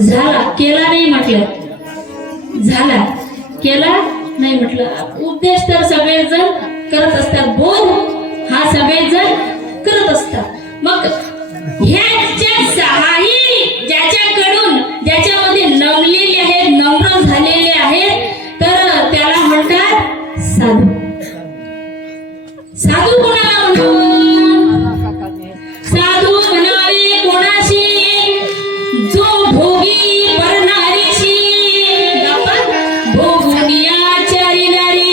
झाला केला नाही म्हटलं, झाला केला नाही म्हटलं. उपदेश तर सगळेजण करत असतात, बोध हा सगळेजण करत असतात. मग ह्याच्या सहाही ज्याच्याकडून ज्याच्यामध्ये नमलेले आहेत, नम्र झालेले आहेत, तर त्याला म्हणतात साधू. साधू कोणाला म्हणावं? साधू म्हणावे कोणाशी? जो भोगी परनारीशी, भोगुनिया चारिणारी,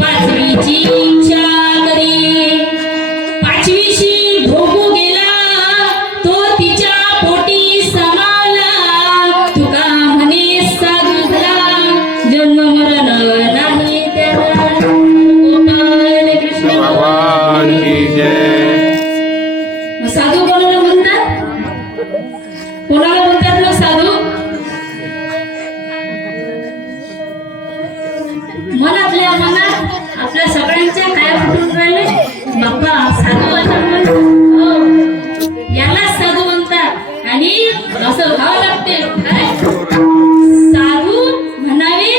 पाचवीची इच्छा करी. पाचवीशी भोगू गेला तो तिच्या पोटी समावला. तुका म्हणे साधू झाला, जन्म मरण नाही त्याला. गोपाल कृष्ण भगवान की जय. साधू कोणाला म्हणतात? कोणाला म्हणतात ना साधू? मनातल्या मनात आपल्या सगळ्यांच्या काय फुटून राहिले? बाप्पा साधू याला साधू म्हणतात. आणि असं व्हावं लागते. साधू म्हणावे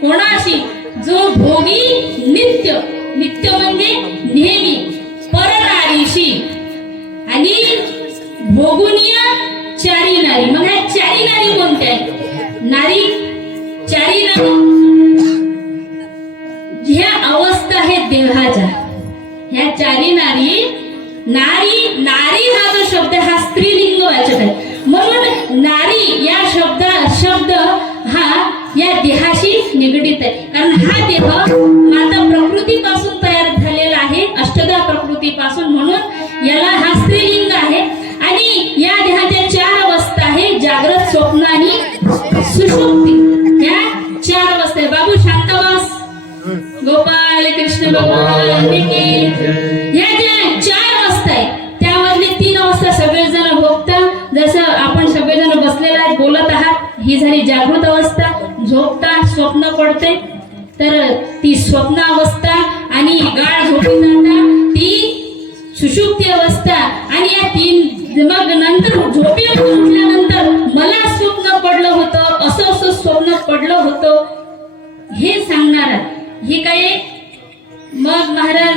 कोणाशी? जो भोगी नित्य, नित्य म्हणजे नेहमी, परनारीशी आणि भोगुनिया चारी नारी. मग ह्या चारी नारी कोणत्या? नारी चारी नारी ह्या अवस्था आहेत देहाच्या. ह्या चारी नारी, नारी नारी हा जो शब्द हा स्त्रीलिंग वाचक आहे, म्हणून नारी या शब्द हा या देहाशी निगडित आहे. कारण हा देह माता प्रकृतीपासून तयार झालेला आहे, अष्टधा प्रकृतीपासून, म्हणून याला हा स्त्रीलिंग आहे. आणि या देहाच्या चार अवस्था आहे, जागृत, स्वप्न आणि सुषुप्ती. या चार अवस्था आहे. बाबू शांत बस. गोपाल कृष्ण भगवान की. या ज्या चार अवस्था आहेत त्यामधली तीन अवस्था सगळेजण भोगतात. जसं आपण सगळेजण बसलेला आहेत, बोलत आहात, ही झाली जागृत अवस्था. झोपता स्वप्न पडते तर ती स्वप्न अवस्था, आणि गाढ झोपी जाता ती सुषुप्ती अवस्था. आणि या तीन मग नंतर झोपी उठल्यानंतर मला स्वप्न पडलं होतं, असं असं स्वप्न पडलं होतं हे सांगणार. हे काय? मग महाराज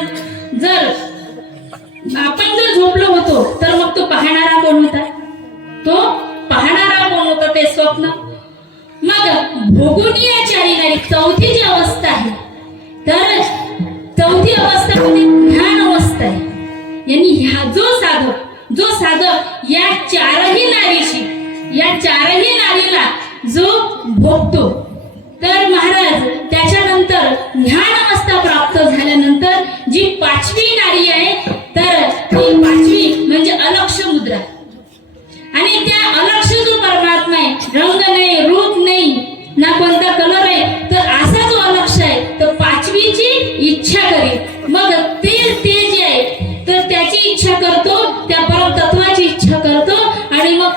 जर आपण जर झोपलो होतो तर मग तो पाहणारा कोण होता? तो पाहणारा कोण होता? ते स्वप्न. मग भोगुनिया चारी नारी चौथी जी अवस्था आहे, तर चौथी अवस्था म्हणजे ध्यान अवस्था आहे. यांनी ह्या जो साधक या चारही नारीशी, या चारही नारीला जो भोगतो, तर महाराज त्याच्यानंतर ध्यान अवस्था प्राप्त झाल्यानंतर जी पाचवी नारी आहे, तर ती पाचवी म्हणजे अलक्ष मुद्रा. आणि त्या अलक्ष जो परमात्मा आहे, रंग नाही, रूप नाही, ना कोणता कलर आहे, तर असा जो अलक्ष आहे, तर पाचवीची इच्छा करी. मग ते जे आहे तर त्याची इच्छा करतो, त्या परमतत्वाची इच्छा करतो. आणि मग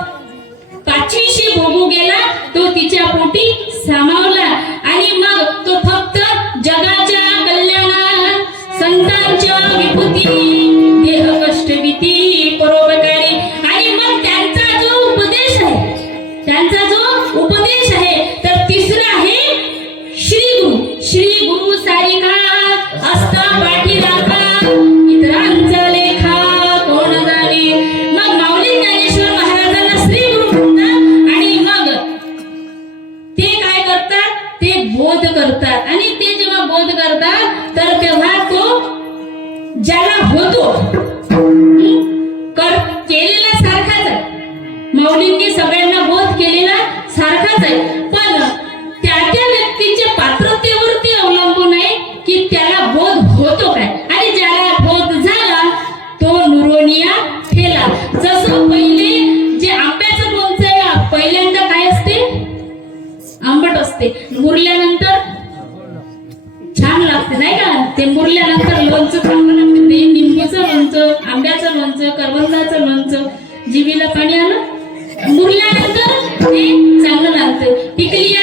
पाचवीशी भोगू गेला तो तिच्या पोटी सामावला. आणि मग तो फक्त जगाच्या कल्याणात, संतांच्या विभूती, देह कष्ट भीती परोपकारी. आणि मग त्यांचा जो उपदेश आहे, त्यांचा जो उपदेश आहे, तर तिसरा आहे श्री गुरु. श्री गुरु सारिका असता पाठी राखा, इतरांचा लेखा कोण जाणे. मग माऊली ज्ञानेश्वर महाराज करतात तर तेव्हा तो ज्याला होतो केलेला सारखाच आहे, माऊलींनी सगळ्यांना बोध केलेला सारखाच आहे, पण त्या त्या व्यक्तीच्या पात्रतेवरती अवलंबून आहे की त्याला बोध होतो काय, आणि ज्याला बोध झाला तो नुरोनिया ठेला. जसं पहिले जे आंब्याचं लोणचं आहे, पहिल्यांदा काय असते, आंबट असते, मुरल्यानंतर छान लागते नाही का, ते मुरल्यानंतर लोणचं चांगलं लागते, ते निंबूचं लोणचं, आंब्याचं लोणचं, करवंदाचं लोणचं, जिभेला पाणी आलं, मुरल्यानंतर ते चांगलं लागतं. टिकली